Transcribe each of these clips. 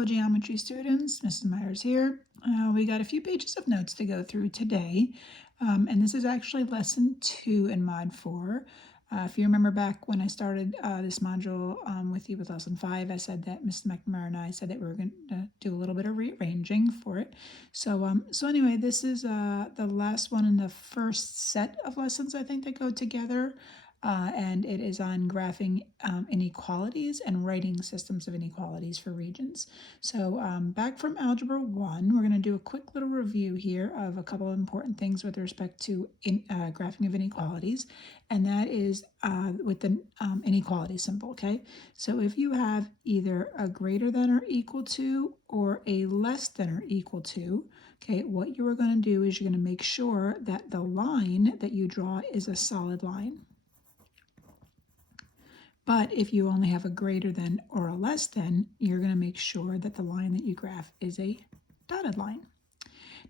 Hello, geometry students. Mrs. Myers here. We got a few pages of notes to go through today, and this is actually lesson 2 in mod 4. If you remember back when I started this module with you with lesson 5, I said that Mrs. McNamara and I said that we were going to do a little bit of rearranging for it. So anyway, this is the last one in the first set of lessons, I think, that go together. And it is on graphing inequalities and writing systems of inequalities for regions. So back from Algebra 1, we're going to do a quick little review here of a couple of important things with respect to graphing of inequalities, and that is with the inequality symbol, okay? So if you have either a greater than or equal to or a less than or equal to, okay, what you are going to do is you're going to make sure that the line that you draw is a solid line. But if you only have a greater than or a less than, you're going to make sure that the line that you graph is a dotted line.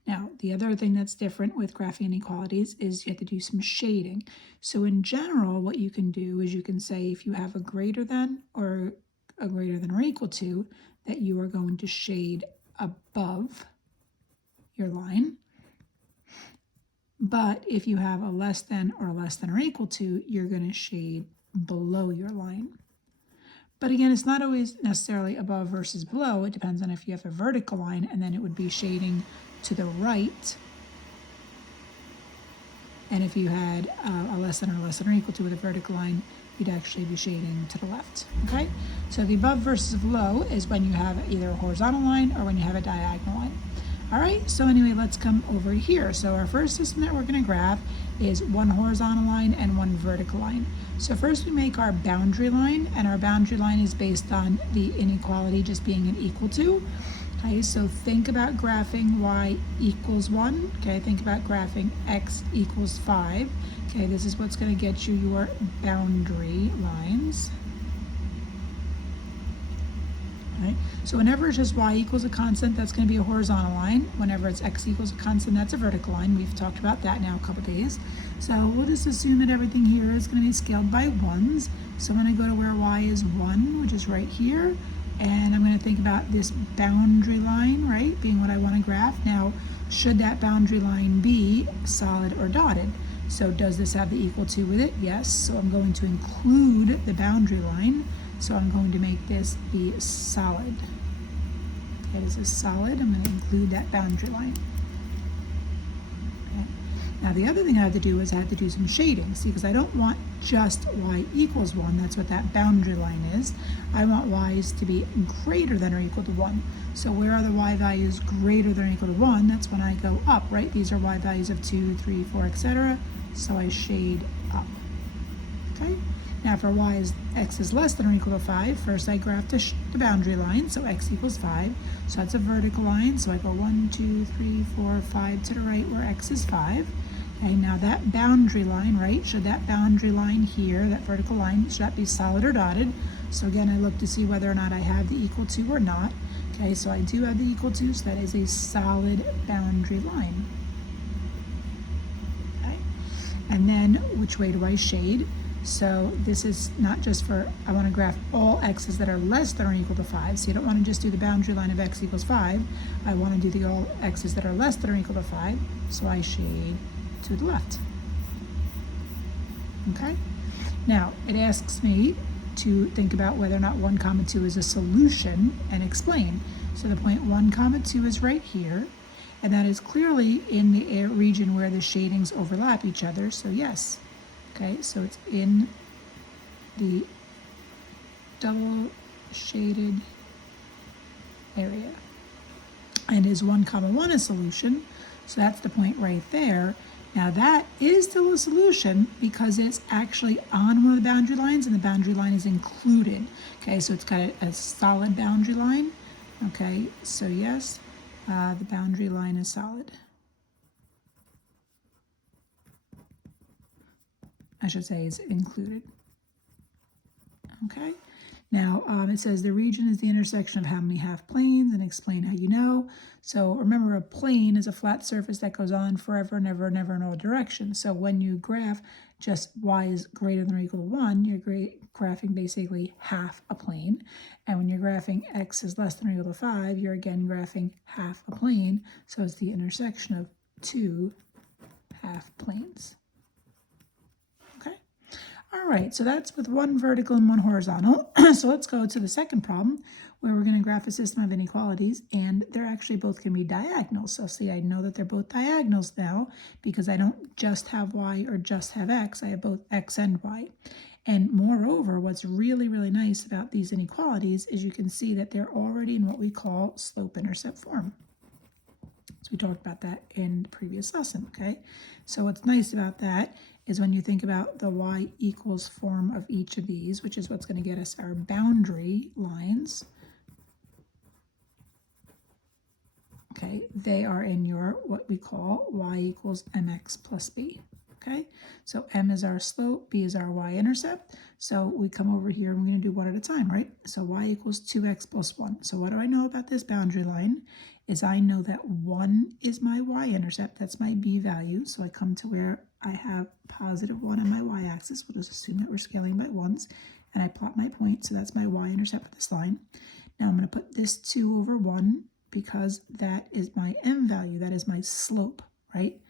Now, the other thing that's different with graphing inequalities is you have to do some shading. So in general, what you can do is you can say if you have a greater than or equal to, that you are going to shade above your line. But if you have a less than or equal to, you're going to shade below your line. But again, it's not always necessarily above versus below. It depends on if you have a vertical line, and then it would be shading to the right. And if you had a less than or equal to with a vertical line, you'd actually be shading to the left, okay? So the above versus below is when you have either a horizontal line or when you have a diagonal line. All right, so anyway, let's come over here. So our first system that we're going to graph is one horizontal line and one vertical line. So first we make our boundary line, and our boundary line is based on the inequality just being an equal to. Okay, so think about graphing y equals 1. Okay, think about graphing x equals 5. Okay, this is what's going to get you your boundary lines. Right? So whenever it's just y equals a constant, that's going to be a horizontal line. Whenever it's x equals a constant, that's a vertical line. We've talked about that now a couple days. So we'll just assume that everything here is going to be scaled by 1s. So I'm going to go to where y is 1, which is right here. And I'm going to think about this boundary line, right, being what I want to graph. Now, should that boundary line be solid or dotted? So does this have the equal to with it? Yes. So I'm going to include the boundary line. So I'm going to make this be solid. Okay, this is solid. I'm going to include that boundary line. Okay. Now the other thing I have to do is I have to do some shading. See, because I don't want just y equals 1. That's what that boundary line is. I want y's to be greater than or equal to 1. So where are the y values greater than or equal to 1? That's when I go up, right? These are y values of 2, 3, 4, etc. So I shade up. Okay? Now for x is less than or equal to 5, first I graph the boundary line, so x equals 5. So that's a vertical line, so I go 1, 2, 3, 4, 5 to the right where x is 5. Okay, now that boundary line, right, should that boundary line here, that vertical line, should that be solid or dotted? So again, I look to see whether or not I have the equal to or not. Okay, so I do have the equal to, so that is a solid boundary line. Okay, and then which way do I shade? So this is not just for, I want to graph all x's that are less than or equal to 5. So you don't want to just do the boundary line of x equals 5. I want to do the all x's that are less than or equal to 5. So I shade to the left. Okay? Now, it asks me to think about whether or not 1, 2 is a solution and explain. So the point 1, 2 is right here. And that is clearly in the region where the shadings overlap each other. So yes. Okay, so it's in the double shaded area. And is 1, 1 a solution? So that's the point right there. Now that is still a solution because it's actually on one of the boundary lines and the boundary line is included. Okay, so it's got a solid boundary line. Okay, so yes, the boundary line is solid. I should say is included. Okay, Now, it says the region is the intersection of how many half planes, and explain how you know. So remember, a plane is a flat surface that goes on forever and ever and ever in all directions. So when you graph just y is greater than or equal to 1, you're graphing basically half a plane. And when you're graphing x is less than or equal to 5, you're again graphing half a plane. So it's the intersection of two half planes. Okay. All right, so that's with one vertical and one horizontal. So let's go to the second problem where we're going to graph a system of inequalities, and they're actually both going to be diagonals. So see, I know that they're both diagonals now because I don't just have y or just have x. I have both x and y. And moreover, what's really, really nice about these inequalities is you can see that they're already in what we call slope-intercept form. So we talked about that in the previous lesson, okay? So what's nice about that is when you think about the y equals form of each of these, which is what's going to get us our boundary lines, okay, they are in your what we call y equals mx plus b. Okay, so m is our slope, b is our y-intercept. So we come over here and we're going to do one at a time, right? So y equals 2x plus 1. So what do I know about this boundary line? Is I know that 1 is my y-intercept, that's my b value. So I come to where I have positive 1 on my y-axis. We'll just assume that we're scaling by ones. And I plot my point, so that's my y-intercept with this line. Now I'm going to put this 2 over 1 because that is my m value, that is my slope, right?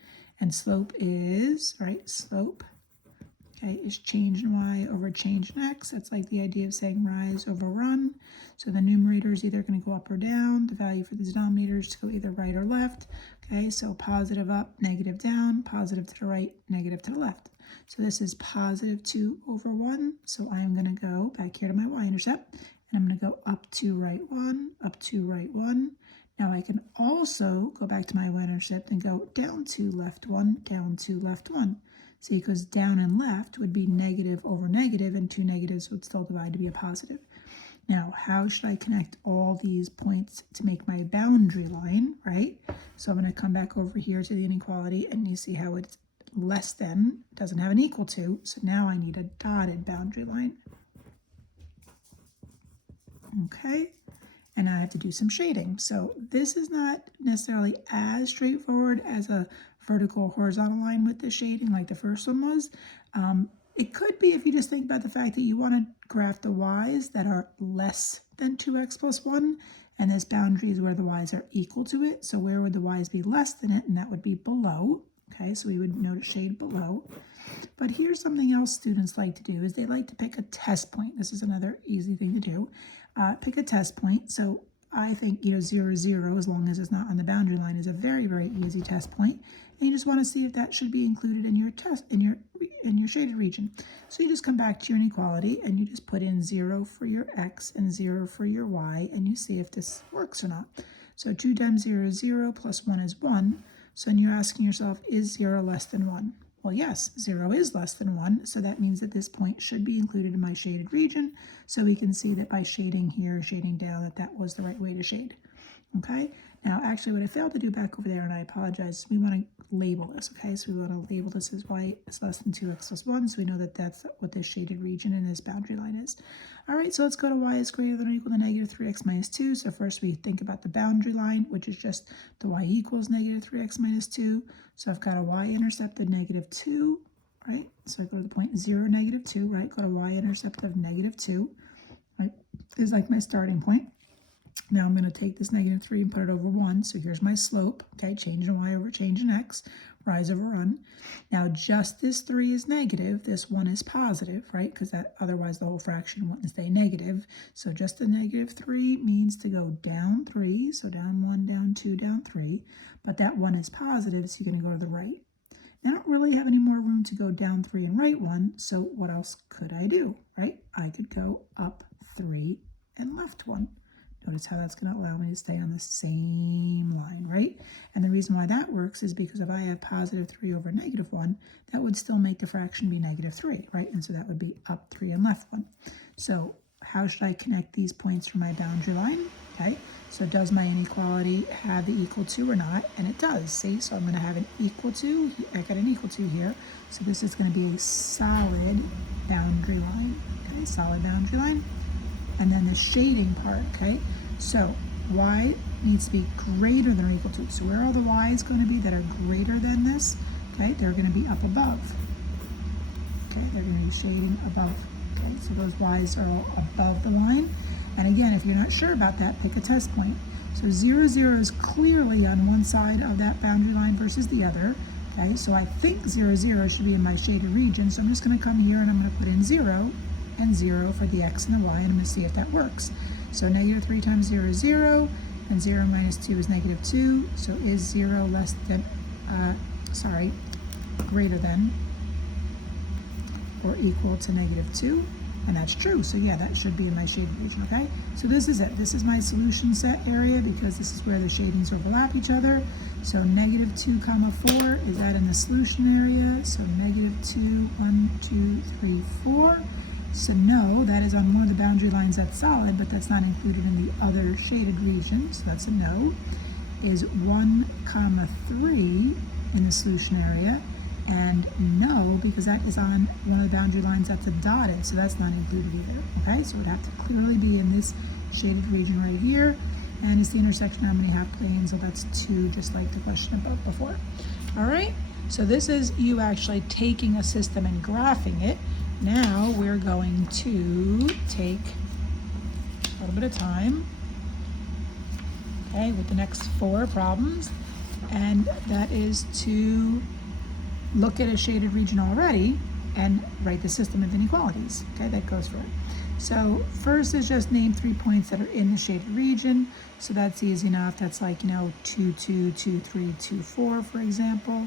And slope is, right, slope, okay, is change in y over change in x. That's like the idea of saying rise over run. So the numerator is either going to go up or down. The value for the denominator is to go either right or left. Okay, so positive up, negative down, positive to the right, negative to the left. So this is positive 2 over 1. So I'm going to go back here to my y-intercept, and I'm going to go up to right 1, up to right 1. Now I can also go back to my y-intercept and go down 2, left 1, down 2, left 1. See, because down and left would be negative over negative, and two negatives would still divide to be a positive. Now, how should I connect all these points to make my boundary line, right? So I'm going to come back over here to the inequality, and you see how it's less than, doesn't have an equal to, so now I need a dotted boundary line. Okay. And I have to do some shading. So this is not necessarily as straightforward as a vertical horizontal line with the shading like the first one was. It could be if you just think about the fact that you want to graph the y's that are less than 2x plus 1, and this boundary is where the y's are equal to it. So where would the y's be less than it? And that would be below. Okay, so we would note a shade below. But here's something else students like to do is they like to pick a test point. This is another easy thing to do. Pick a test point. So I think, 0, 0, as long as it's not on the boundary line, is a very, very easy test point. And you just want to see if that should be included in your test, in your shaded region. So you just come back to your inequality and you just put in 0 for your x and 0 for your y, and you see if this works or not. So 2 times 0 is 0, plus 1 is 1. So then you're asking yourself, is 0 less than 1? Well, yes, 0 is less than 1, so that means that this point should be included in my shaded region. So we can see that by shading here, shading down, that was the right way to shade. Okay, now actually what I failed to do back over there, and I apologize, we want to label this, okay? So we want to label this as y is less than 2x plus 1, so we know that that's what this shaded region in this boundary line is. All right, so let's go to y is greater than or equal to negative 3x minus 2. So first we think about the boundary line, which is just the y equals negative 3x minus 2. So I've got a y-intercept of negative 2, right? So I go to the point 0, negative 2, right? Got a y-intercept of negative 2, right? Is like my starting point. Now I'm going to take this negative 3 and put it over 1. So here's my slope, okay? Change in y over change in x, rise over run. Now just this 3 is negative, this 1 is positive, right? Because that otherwise the whole fraction wouldn't stay negative. So just the negative 3 means to go down 3, so down 1, down 2, down 3. But that 1 is positive, so you're going to go to the right. Now I don't really have any more room to go down 3 and right 1, so what else could I do, right? I could go up 3 and left 1. Notice how that's going to allow me to stay on the same line, right? And the reason why that works is because if I have positive 3 over negative 1, that would still make the fraction be negative 3, right? And so that would be up 3 and left 1. So how should I connect these points from my boundary line? Okay, so does my inequality have the equal to or not? And it does, see? So I'm going to have an equal to, I got an equal to here. So this is going to be a solid boundary line, okay? Solid boundary line. and then the shading part, okay? So y needs to be greater than or equal to. So where are the y's going to be that are greater than this? Okay, they're going to be up above. Okay, they're going to be shading above. Okay, so those y's are all above the line. And again, if you're not sure about that, pick a test point. So 0, 0 is clearly on one side of that boundary line versus the other. Okay, so I think 0, 0 should be in my shaded region. So I'm just going to come here and I'm going to put in 0 and 0 for the x and the y, and I'm going to see if that works. So negative 3 times 0 is 0, and 0 minus 2 is negative 2. So is 0 less than, greater than or equal to negative 2? And that's true. So yeah, that should be in my shaded region, okay? So this is it. This is my solution set area because this is where the shadings overlap each other. So negative 2 comma 4, is that in the solution area? So negative 2, 1, 2, 3, 4. So no, that is on one of the boundary lines that's solid, but that's not included in the other shaded region. So that's a no. Is 1 comma 3 in the solution area? And no, because that is on one of the boundary lines that's a dotted, so that's not included either. Okay, so it would have to clearly be in this shaded region right here. And it's the intersection how many half planes, so that's 2, just like the question above before. All right, so this is you actually taking a system and graphing it. Now we're going to take a little bit of time, okay, with the next 4 problems, and that is to look at a shaded region already and write the system of inequalities. Okay, that goes for it. So first is just name 3 points that are in the shaded region. So that's easy enough. That's like, 2, 2, 2, 3, 2, 4, for example.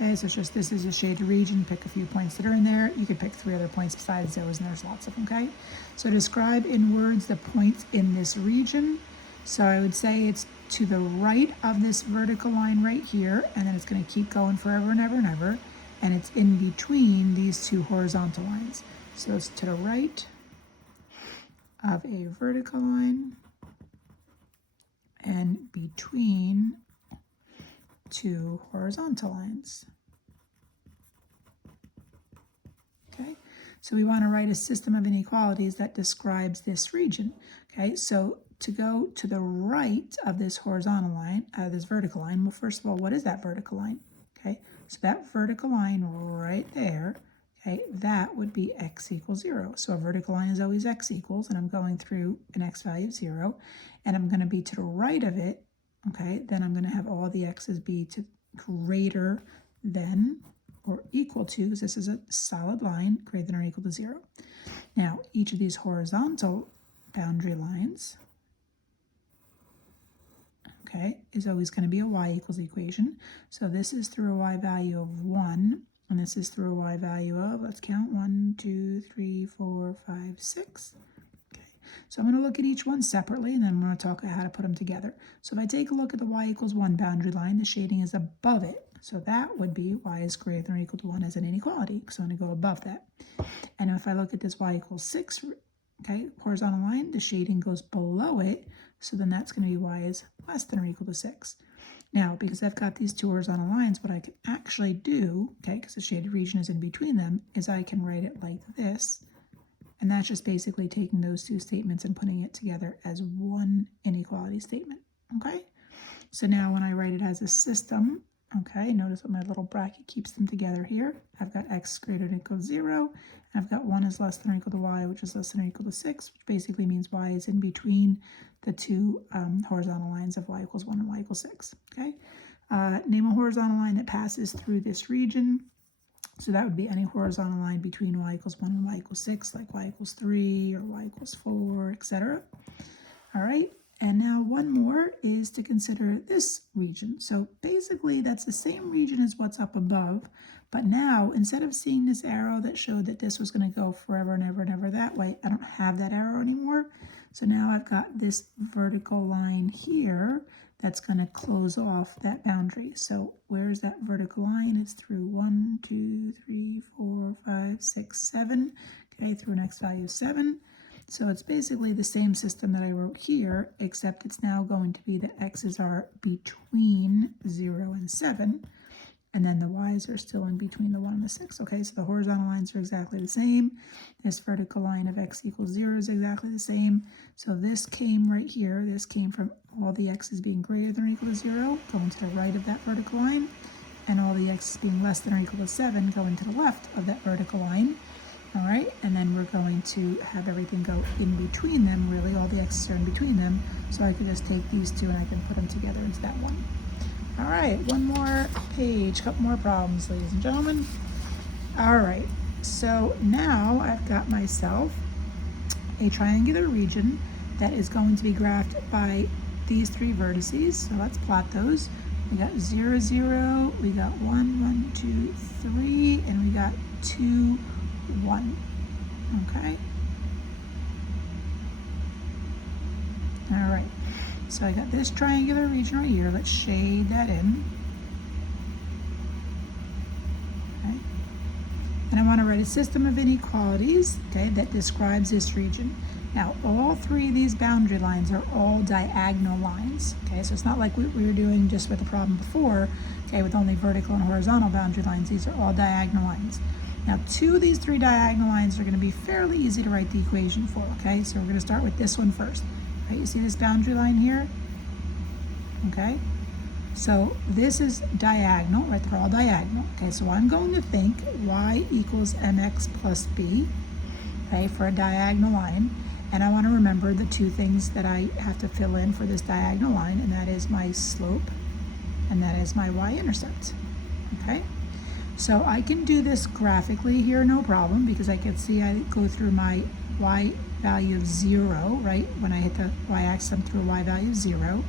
Okay, so it's just this is a shaded region. Pick a few points that are in there. You could pick 3 other points besides those, and there's lots of them, okay? So describe in words the points in this region. So I would say it's to the right of this vertical line right here, and then it's going to keep going forever and ever and ever, and it's in between these 2 horizontal lines. So it's to the right of a vertical line and between 2 horizontal lines. Okay, so we want to write a system of inequalities that describes this region. Okay, so to go to the right of this horizontal line, this vertical line, well, first of all, what is that vertical line? Okay, so that vertical line right there, okay, that would be x equals 0. So a vertical line is always x equals, and I'm going through an x value of 0, and I'm going to be to the right of it, okay, then I'm going to have all the x's be to greater than or equal to, because this is a solid line, greater than or equal to 0. Now, each of these horizontal boundary lines, okay, is always going to be a y equals equation. So this is through a y value of 1, and this is through a y value of, let's count, 1, 2, 3, 4, 5, 6. Okay, so I'm going to look at each one separately, and then I'm going to talk about how to put them together. So if I take a look at the y equals 1 boundary line, the shading is above it. So that would be y is greater than or equal to 1 as an inequality, so I'm going to go above that. And if I look at this y equals 6, okay, horizontal line, the shading goes below it, so then that's going to be y is less than or equal to 6. Now, because I've got these 2 horizontal lines, what I can actually do, okay, because the shaded region is in between them, is I can write it like this, and that's just basically taking those 2 statements and putting it together as one inequality statement, okay? So now when I write it as a system, okay, notice that my little bracket keeps them together here. I've got x greater than or equal to 0, and I've got 1 is less than or equal to y, which is less than or equal to 6, which basically means y is in between the 2 horizontal lines of y equals 1 and y equals 6, okay? Name a horizontal line that passes through this region. So that would be any horizontal line between y equals 1 and y equals 6, like y equals 3 or y equals 4, etc. All right. And now one more is to consider this region. So basically that's the same region as what's up above, but now instead of seeing this arrow that showed that this was going to go forever and ever and ever that way, I don't have that arrow anymore. So now I've got this vertical line here that's going to close off that boundary. So where's that vertical line? It's through 1, 2, 3, 4, 5, 6, 7, okay, through an x value of 7. So it's basically the same system that I wrote here, except it's now going to be that x's are between 0 and 7. and then the y's are still in between the 1 and the 6. Okay, so the horizontal lines are exactly the same. This vertical line of x equals 0 is exactly the same. So this came right here. This came from all the x's being greater than or equal to 0, going to the right of that vertical line, and all the x's being less than or equal to 7, going to the left of that vertical line. All right, and then we're going to have everything go in between them. Really, all the x's are in between them. So I could just take these two and I can put them together into that one. All right, one more page, couple more problems, ladies and gentlemen. All right, so now I've got myself a triangular region that is going to be graphed by these three vertices. So let's plot those. We got 0, 0, we got 1, 1, 2, 3, and we got 2, 1. Okay. All right. So I got this triangular region right here. Let's shade that in. Okay. And I want to write a system of inequalities, okay, that describes this region. Now, all three of these boundary lines are all diagonal lines, okay? So it's not like we were doing just with the problem before, okay, with only vertical and horizontal boundary lines. These are all diagonal lines. Now, two of these three diagonal lines are going to be fairly easy to write the equation for, okay? So we're going to start with this one first. Right, you see this boundary line here? Okay, so this is diagonal, right? They're all diagonal. Okay, so I'm going to think y equals mx plus b, okay, for a diagonal line. And I want to remember the two things that I have to fill in for this diagonal line, and that is my slope and that is my y-intercept, okay? So I can do this graphically here, no problem, because I can see I go through my y value of 0, right? When I hit the y-axis, I'm through a y value of 0.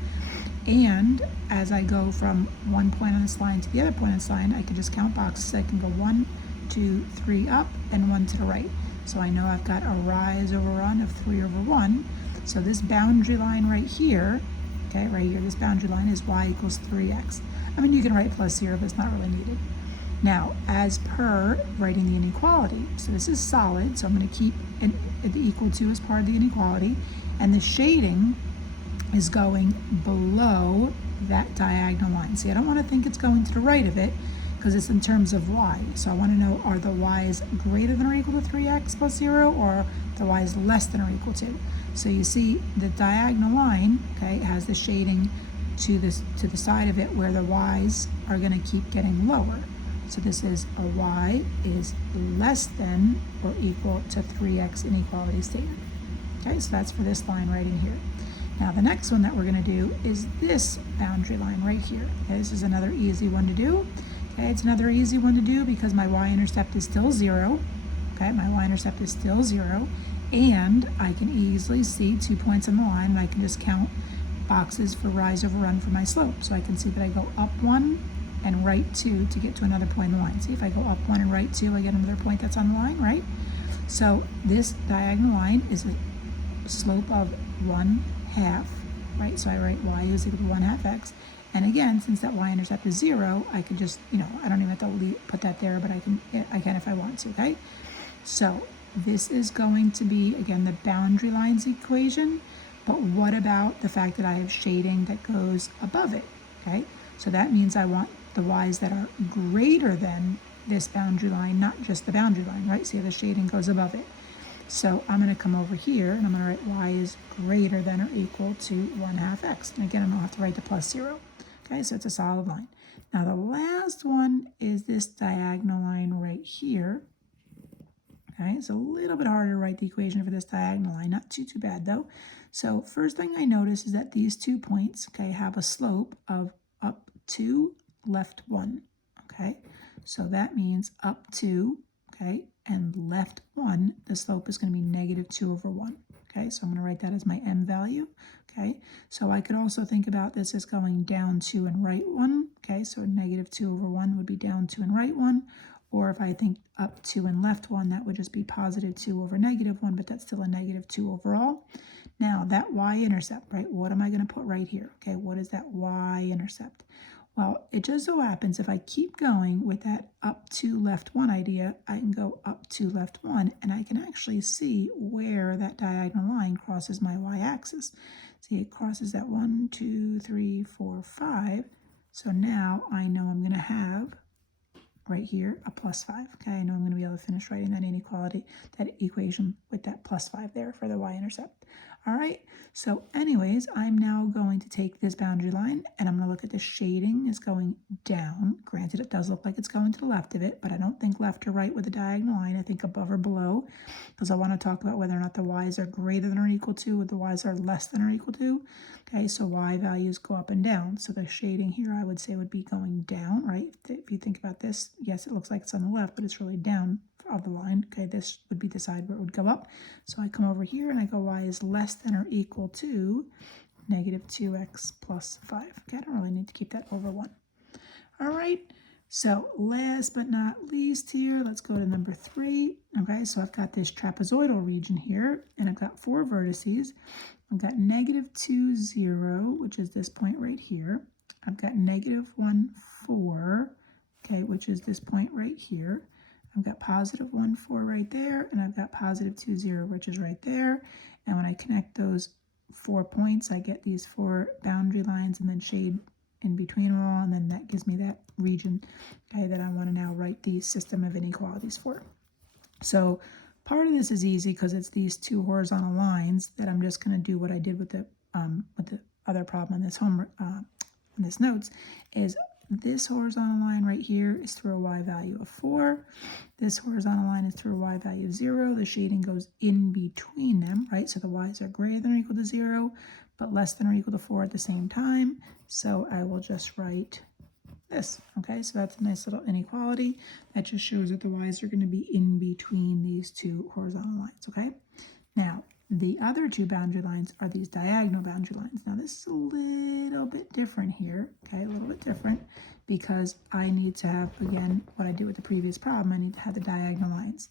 And as I go from one point on this line to the other point on this line, I can just count boxes. I can go 1, 2, 3 up and 1 to the right. So I know I've got a rise over run of 3 over 1. So this boundary line right here, okay, right here, this boundary line is y equals 3x. I mean, you can write plus here, but it's not really needed. Now, as per writing the inequality, so this is solid, so I'm going to keep it equal to as part of the inequality, and the shading is going below that diagonal line. See, I don't want to think it's going to the right of it because it's in terms of y. So I want to know, are the y's greater than or equal to 3x plus 0, or the y's less than or equal to? So you see the diagonal line, okay, has the shading to the side of it where the y's are going to keep getting lower. So this is a y is less than or equal to 3x inequality statement. Okay, so that's for this line right in here. Now the next one that we're going to do is this boundary line right here. Okay, this is another easy one to do. Okay, it's another easy one to do because my y-intercept is still 0. Okay, my y-intercept is still 0. And I can easily see 2 points on the line, and I can just count boxes for rise over run for my slope. So I can see that I go up 1 and right 2 to get to another point on the line. See, if I go up 1 and right 2, I get another point that's on the line, right? So this diagonal line is a slope of 1/2, right? So I write y is equal to 1/2 x. And again, since that y-intercept is 0, I can just, I don't even have to put that there, but I can if I want to, okay? So this is going to be, again, the boundary lines equation, but what about the fact that I have shading that goes above it, okay? So that means I want the y's that are greater than this boundary line, not just the boundary line, right? See, the shading goes above it. So I'm going to come over here and I'm going to write y is greater than or equal to 1/2 x. And again, I don't have to write the plus 0. Okay, so it's a solid line. Now the last one is this diagonal line right here. Okay, it's a little bit harder to write the equation for this diagonal line, not too bad though. So first thing I notice is that these 2 points, okay, have a slope of up 2, left 1. Okay, so that means up 2, okay, and left 1, the slope is going to be -2 over 1. Okay, so I'm going to write that as my m value. Okay, so I could also think about this as going down 2 and right 1. Okay, so -2 over 1 would be down 2 and right 1. Or if I think up 2 and left 1, that would just be +2 over -1, but that's still a -2 overall. Now that y-intercept, right, what am I going to put right here? Okay, what is that y-intercept? Well, it just so happens if I keep going with that up 2 left 1 idea, I can go up 2 left 1, and I can actually see where that diagonal line crosses my y-axis. See, it crosses that 1, 2, 3, 4, 5. So now I know I'm going to have right here, a plus 5. Okay, I know I'm going to be able to finish writing that inequality, that equation with that plus 5 there for the y-intercept. All right, so anyways, I'm now going to take this boundary line and I'm going to look at the shading is going down. Granted, it does look like it's going to the left of it, but I don't think left or right with a diagonal line. I think above or below, because I want to talk about whether or not the y's are greater than or equal to, or the y's are less than or equal to. Okay, so y values go up and down. So the shading here, I would say, would be going down, right? If you think about this, yes, it looks like it's on the left, but it's really down of the line. Okay, this would be the side where it would go up. So I come over here and I go y is less than or equal to negative 2x plus 5. Okay, I don't really need to keep that over 1. All right, so last but not least here, let's go to number 3. Okay, so I've got this trapezoidal region here, and I've got 4 vertices. I've got negative 2, 0, which is this point right here. I've got negative 1, 4, okay, which is this point right here. I've got positive 1, 4 right there, and I've got positive 2, 0, which is right there. And when I connect those 4 points, I get these 4 boundary lines and then shade in between them all, and then that gives me that region, okay, that I want to now write the system of inequalities for. So part of this is easy because it's these 2 horizontal lines that I'm just going to do what I did with the other problem in this in this notes is this horizontal line right here is through a y value of 4. This horizontal line is through a y value of 0. The shading goes in between them, right? So the y's are greater than or equal to 0, but less than or equal to 4 at the same time. So I will just write this, okay? So that's a nice little inequality. That just shows that the y's are going to be in between these 2 horizontal lines, okay? Now, the other 2 boundary lines are these diagonal boundary lines. Now, this is a little bit different here, okay? A little bit different because I need to have, again, what I did with the previous problem, I need to have the diagonal lines.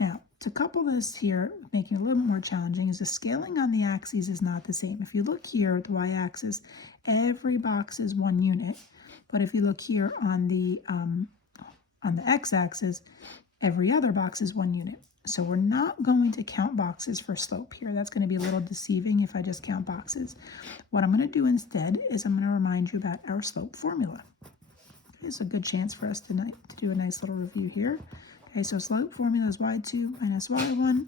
Now, to couple this here, making it a little bit more challenging, is the scaling on the axes is not the same. If you look here at the y-axis, every box is 1 unit. But if you look here on the x-axis, every other box is 1 unit. So we're not going to count boxes for slope here. That's going to be a little deceiving if I just count boxes. What I'm going to do instead is I'm going to remind you about our slope formula. It's a good chance for us to do a nice little review here. Okay, so slope formula is y2 minus y1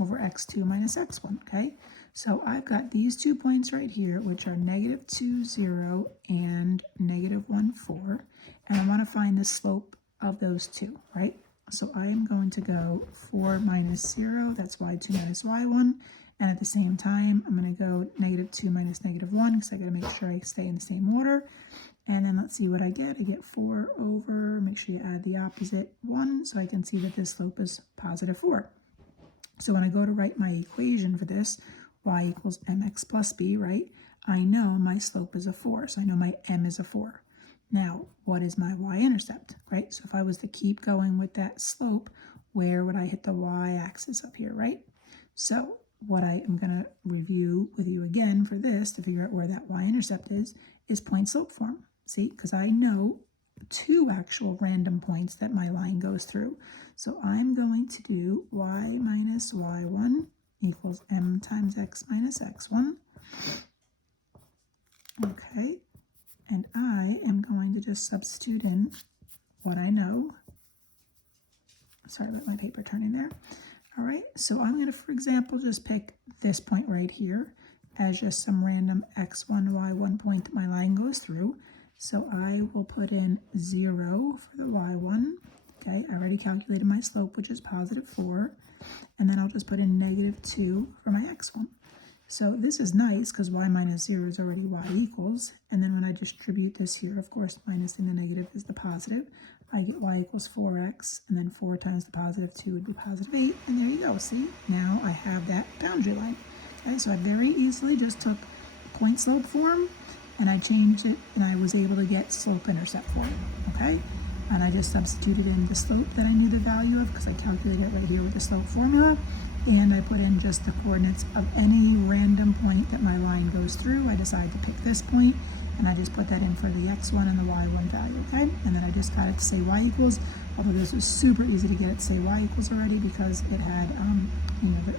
over x2 minus x1, okay? So I've got these 2 points right here, which are negative 2, 0 and negative 1, 4. And I want to find the slope of those 2, right? So I am going to go 4 minus 0, that's y2 minus y1. And at the same time, I'm going to go negative 2 minus negative 1 because I got to make sure I stay in the same order. And then let's see what I get. I get 4 over, make sure you add the opposite 1, so I can see that this slope is positive 4. So when I go to write my equation for this, y equals mx plus b, right? I know my slope is a 4, so I know my m is a 4. Now, what is my y-intercept, right? So if I was to keep going with that slope, where would I hit the y-axis up here, right? So what I am going to review with you again for this to figure out where that y-intercept is point slope form. See, because I know 2 actual random points that my line goes through. So I'm going to do y minus y1 equals m times x minus x1. Okay, and I am going to just substitute in what I know. Sorry about my paper turning there. All right, so I'm going to, for example, just pick this point right here as just some random x1, y1 point that my line goes through. So I will put in 0 for the y1. Okay, I already calculated my slope, which is positive 4. And then I'll just put in negative 2 for my x1. So this is nice because y minus 0 is already y equals. And then when I distribute this here, of course, minus in the negative is the positive. I get y equals 4x, and then 4 times the positive 2 would be positive 8. And there you go. See, now I have that boundary line. Okay, so I very easily just took point slope form and I changed it, and I was able to get slope intercept form. Okay, and I just substituted in the slope that I knew the value of because I calculated it right here with the slope formula. And I put in just the coordinates of any random point that my line goes through. I decided to pick this point, and I just put that in for the x1 and the y1 value, okay? And then I just got it to say y equals, although this was super easy to get it to say y equals already because it had,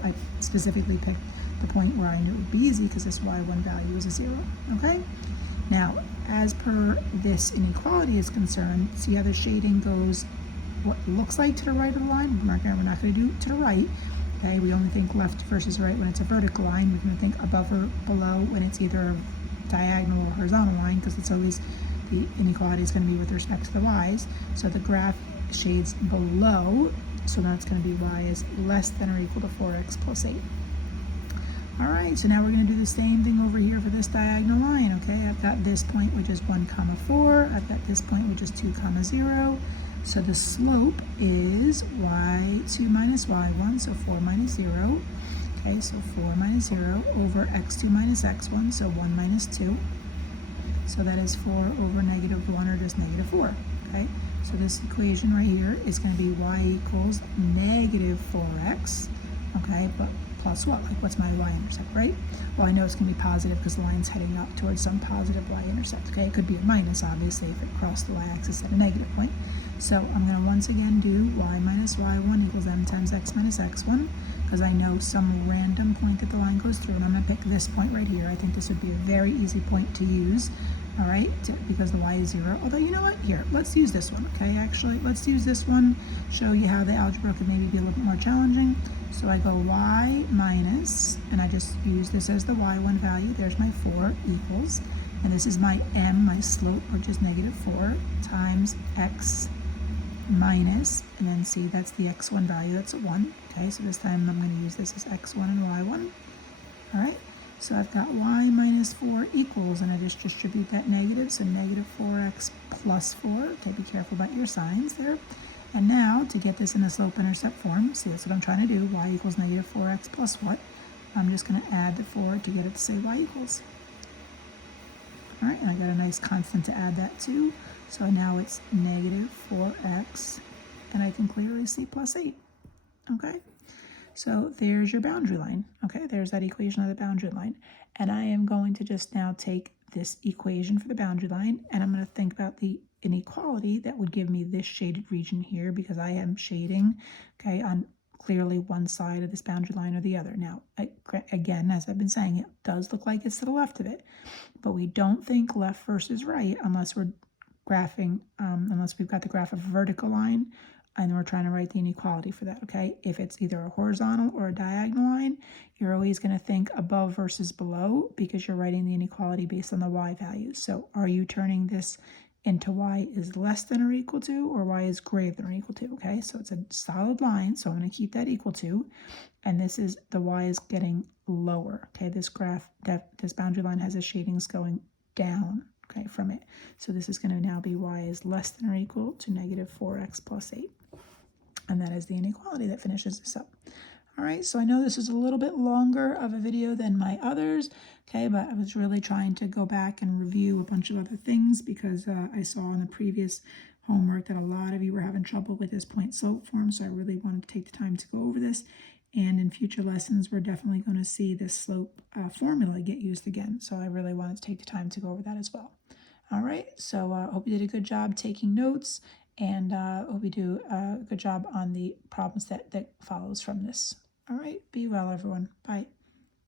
I specifically picked the point where I knew it would be easy because this y1 value is a 0, okay? Now, as per this inequality is concerned, see how the shading goes what looks like to the right of the line? We're not going to do to the right. Okay, we only think left versus right when it's a vertical line. We're going to think above or below when it's either a diagonal or horizontal line, because it's always the inequality is going to be with respect to the y's. So the graph shades below, so that's going to be y is less than or equal to 4x plus 8. All right, so now we're going to do the same thing over here for this diagonal line. Okay, I've got this point, which is 1 comma 4. I've got this point, which is 2 comma 0. So the slope is y2 minus y1, so 4 minus 0. Okay, so 4 minus 0 over x2 minus x1, so 1 minus 2. So that is 4 over negative 1, or just negative 4. Okay, so this equation right here is going to be y equals negative 4x. Okay, but plus what? Like, what's my y-intercept, right? Well, I know it's going to be positive because the line's heading up towards some positive y-intercept. Okay, it could be a minus, obviously, if it crossed the y-axis at a negative point. So I'm going to once again do y minus y1 equals m times x minus x1, because I know some random point that the line goes through, and I'm going to pick this point right here. I think this would be a very easy point to use, all right, because the y is 0. Although, you know what? Here, let's use this one, okay? Actually, let's use this one, show you how the algebra could maybe be a little bit more challenging. So I go y minus, and I just use this as the y1 value. There's my 4 equals, and this is my m, my slope, which is negative 4, times x minus, and then see, that's the x1 value, that's a 1. Okay, so this time I'm going to use this as x1 and y1. All right, so I've got y minus 4 equals, and I just distribute that negative, so negative 4x plus 4. Okay, be careful about your signs there. And now, to get this in a slope-intercept form, see, that's what I'm trying to do, y equals negative 4x plus what? I'm just going to add the 4 to get it to say y equals. All right, and I got a nice constant to add that to. So now it's negative 4x, and I can clearly see plus 8. Okay, so there's your boundary line. Okay, there's that equation of the boundary line. And I am going to just now take this equation for the boundary line, and I'm going to think about the inequality that would give me this shaded region here, because I am shading, okay, on clearly one side of this boundary line or the other. Now, again, as I've been saying, it does look like it's to the left of it, but we don't think left versus right unless we're graphing, unless we've got the graph of a vertical line and we're trying to write the inequality for that, okay? If it's either a horizontal or a diagonal line, you're always going to think above versus below, because you're writing the inequality based on the y values. So are you turning this into y is less than or equal to, or y is greater than or equal to, okay? So it's a solid line, so I'm going to keep that equal to, and this is, the y is getting lower, okay? This graph, this boundary line has a shadings going down, okay, from it. So this is going to now be y is less than or equal to negative 4x plus 8. And that is the inequality that finishes this up. All right, so I know this is a little bit longer of a video than my others, okay, but I was really trying to go back and review a bunch of other things, because I saw in the previous homework that a lot of you were having trouble with this point slope form, so I really wanted to take the time to go over this. And in future lessons, we're definitely going to see this slope formula get used again, so I really wanted to take the time to go over that as well. All right, so I hope you did a good job taking notes, and hope you do a good job on the problems that follows from this. All right, be well, everyone. Bye.